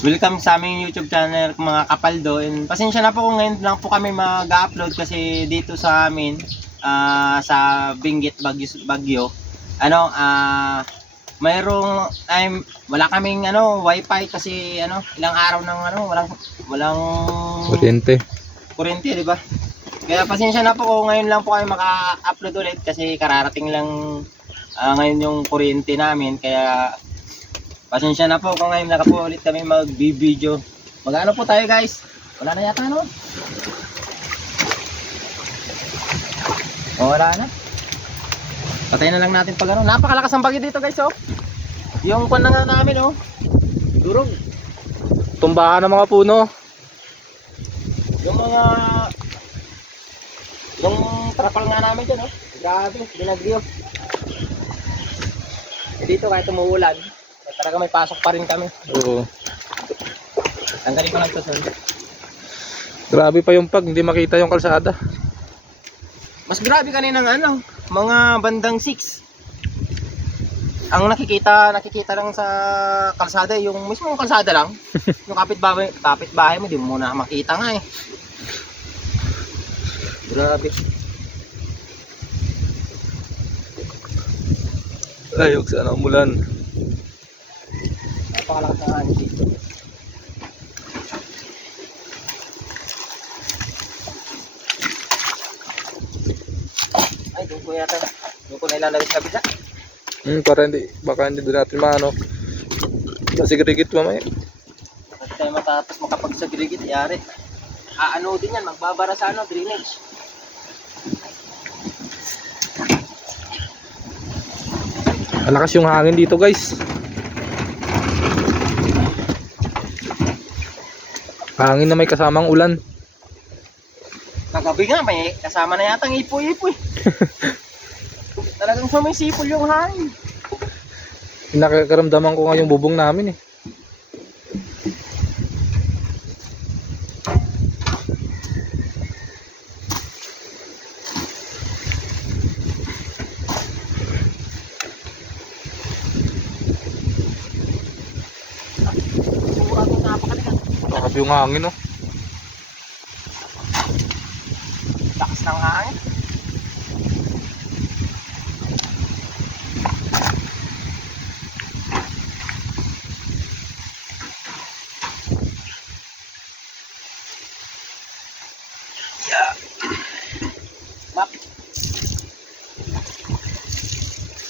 Welcome sa aming YouTube channel mga kapaldo. And pasensya na po kung ngayon lang po kami mag-upload kasi dito sa amin sa Benguet Baguio. Mayroong wala kaming wifi kasi ilang araw nang walang kuryente, di ba? Kaya pasensya na po kung ngayon lang po kami maka-upload ulit kasi kararating lang ngayon yung kuryente namin, kaya pasensya na po kung ngayon na po ulit kami mag-video. Mag-ano po tayo guys? Wala na yata wala na. Patayin na lang natin pag napakalakas ang bagyo dito guys Yung kwan na nga namin durog. Tumbahan ng mga puno. Yung trapal nga namin dyan Grabe, binagyo. Dito kahit umuulan talaga may pasok pa rin kami. Oo. Tanggalin ko lang ito. Grabe pa yung hindi makita yung kalsada. Mas grabe kaninang mga bandang 6. Ang nakikita lang sa kalsada yung mismong kalsada lang. Yung kapitbahay mo di mo muna makita nga Grabe. Ayok sana umulan. Napakalakas ng hangin dito. Ay, doon ko yata. Doon ko na ilalagay sa kabila. Para baka hindi doon natin masigirigit mamaya. Kasi tayo matapos makapagsagirigit, yari. Din yan, magbabara sa drainage. Malakas yung hangin dito guys. Hangin na may kasamang ulan. Kagabi nga may kasama na yata ng ipoy-ipoy. Talagang sumisipol yung hangin. Nakakaramdaman ko nga yung bubong namin Nakap yung hangin Lakas ng hangin. Yeah. Map.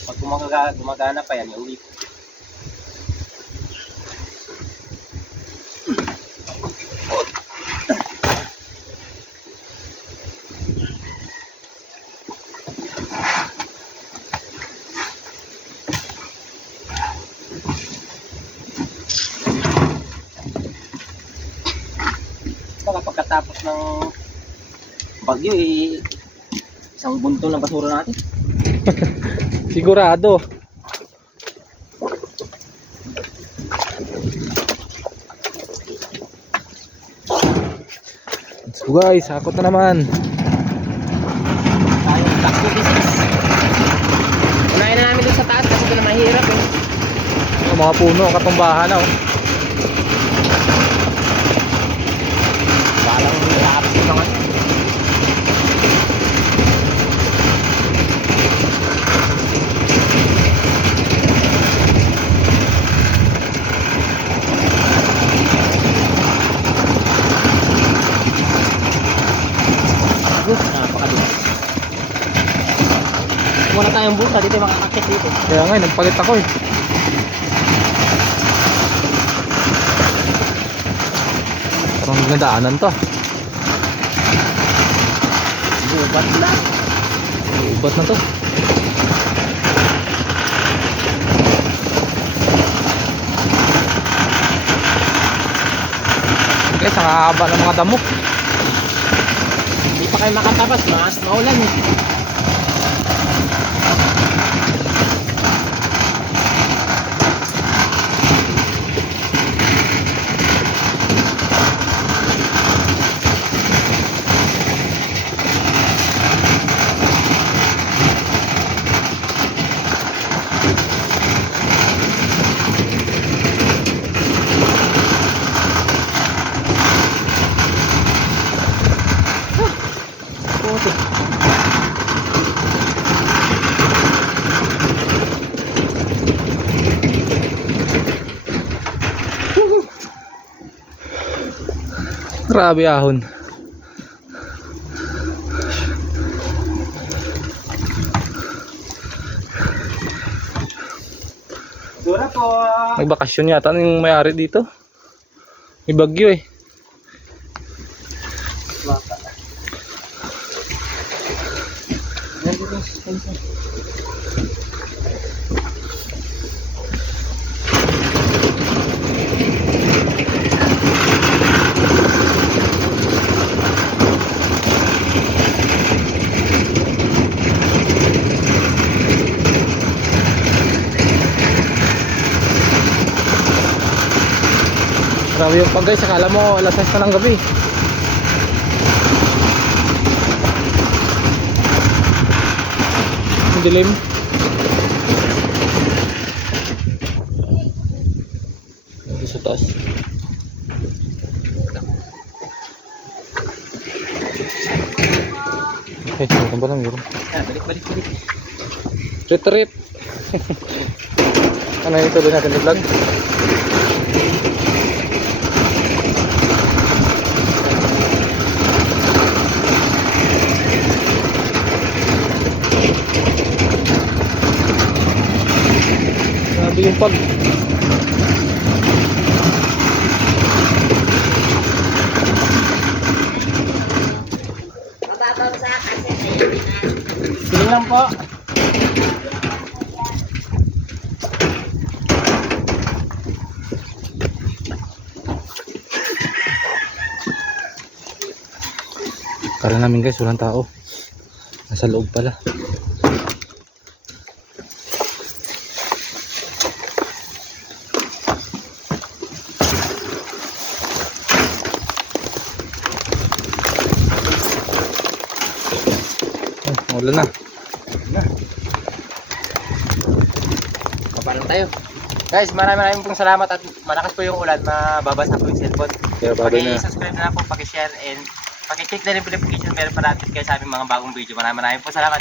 Pag gumagana pa yan, uwi ko. Pagkatapos ng bagyo isang bunto ng basura natin. Sigurado. So guys, hakot na naman. Tayong Black 26. Unahin na namin doon sa taas kasi doon na mahirap Yung mga puno, katumbahan Balang lapis yung mga napakadulas. Kung wala tayong buta, dito makakakit dito. Kaya nga, nagpalit ako Parang nadaanan to. Gubat na. Ubat na to. Guys, ang haba ng mga damo. Hindi pa kayo makatapas, mas maulan Grabe ahon. Dura po. Nagbakasyon yata yung may-ari dito. May bagyo eh. Grabe yung pag guys, akala mo alas 6 na ng gabi. Ang dilim. Dito sa taas. Eh, saan ba lang yun? Balik. Retreat. Ano yung tuloy natin i-vlog? Grabe yung pag. Sige lang po. Kala namin guys, walang tao. Nasa loob pala. Ulan na. Paano tayo? Guys, maraming pong salamat at malakas po yung ulan, mababasa po yung cellphone. Kaya babay na. Paki-subscribe na lang po, paki-share and paki-click na rin po notification bell para update kayo sa aming mga bagong video. Maraming po salamat.